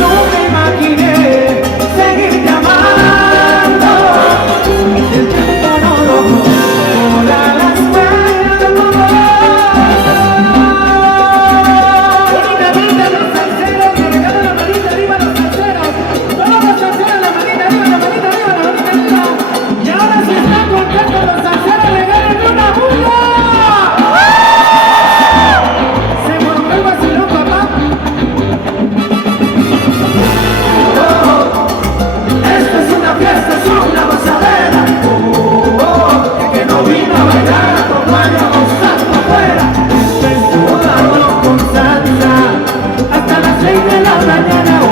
No me imaginé seguirte amando. El tiempo no logró borrar las huellas de tu amor. Bonita, bonita, los salseros, que regalan la manita arriba los salseros. Todos los salseros, la manita arriba, la manita arriba, la manita arriba. Y ahora si están contentos los salseros, regalen una bulla. Se formó el vacilón, papá. Esto es una fiesta, es una gozadera. Que no vino a bailar, a tomar y a gozar por afuera. Esto es un con salsa hasta las 6 de la mañana.